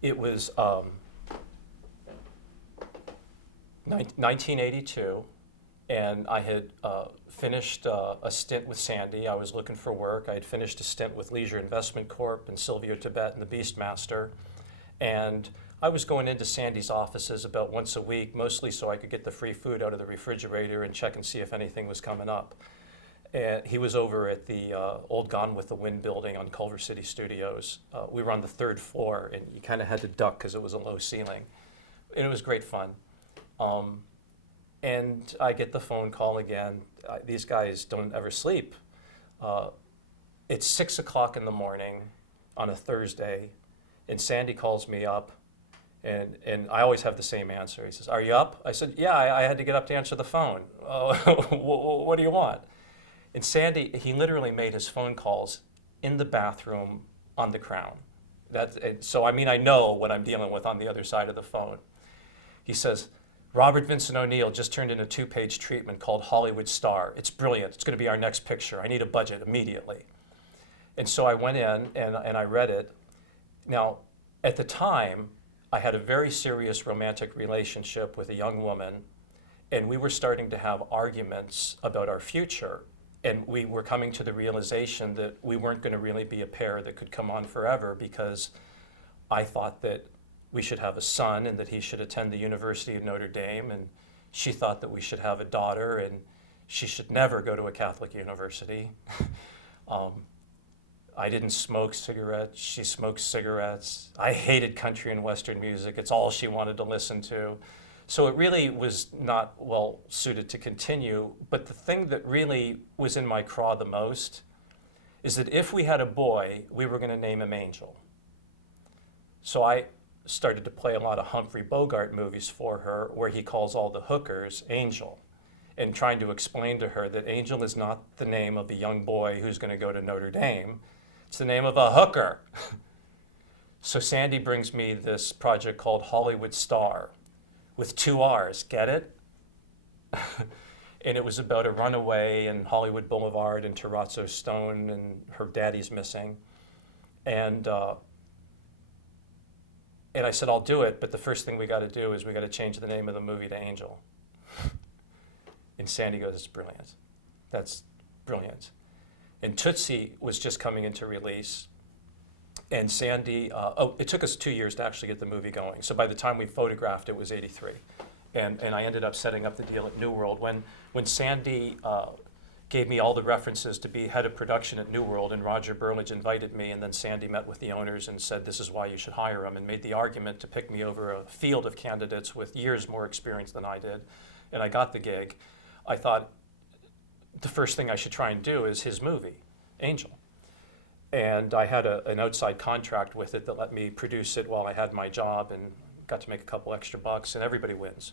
It was 1982, and I had finished a stint with Sandy. I was looking for work. I had finished a stint with Leisure Investment Corp. and Sylvia Tibet and the Beastmaster. And I was going into Sandy's offices about once a week, mostly so I could get the free food out of the refrigerator and check and see if anything was coming up. And he was over at the old Gone with the Wind building on Culver City Studios. We were on the third floor, and you kind of had to duck because it was a low ceiling. And it was great fun. And I get the phone call again. These guys don't ever sleep. It's 6 o'clock in the morning on a Thursday, and Sandy calls me up, and I always have the same answer. He says, "Are you up?" I said, "Yeah, I had to get up to answer the phone." What do you want? And Sandy, he literally made his phone calls in the bathroom on the Crown. So, I mean, I know what I'm dealing with on the other side of the phone. He says, "Robert Vincent O'Neill just turned in a 2-page treatment called Hollywood Starr. It's brilliant. It's going to be our next picture. I need a budget immediately." And so I went in and I read it. Now, at the time, I had a very serious romantic relationship with a young woman, and we were starting to have arguments about our future. And we were coming to the realization that we weren't going to really be a pair that could come on forever, because I thought that we should have a son and that he should attend the University of Notre Dame, and she thought that we should have a daughter and she should never go to a Catholic university. I didn't smoke cigarettes. She smoked cigarettes. I hated country and Western music. It's all she wanted to listen to. So it really was not well suited to continue. But the thing that really was in my craw the most is that if we had a boy, we were going to name him Angel. So I started to play a lot of Humphrey Bogart movies for her, where he calls all the hookers Angel, and trying to explain to her that Angel is not the name of a young boy who's going to go to Notre Dame. It's the name of a hooker. So Sandy brings me this project called Hollywood Starr, with 2 R's, get it? And it was about a runaway in Hollywood Boulevard in Terrazzo Stone, and her daddy's missing. And I said, "I'll do it, but the first thing we got to do is we got to change the name of the movie to Angel." And Sandy goes, "It's brilliant. That's brilliant." And Tootsie was just coming into release. And Sandy, it took us 2 years to actually get the movie going. So by the time we photographed, it was 83. And I ended up setting up the deal at New World. When Sandy gave me all the references to be head of production at New World, and Roger Burlage invited me, and then Sandy met with the owners and said, "This is why you should hire him," and made the argument to pick me over a field of candidates with years more experience than I did. And I got the gig. I thought the first thing I should try and do is his movie, Angel. And I had an outside contract with it that let me produce it while I had my job, and got to make a couple extra bucks, and everybody wins.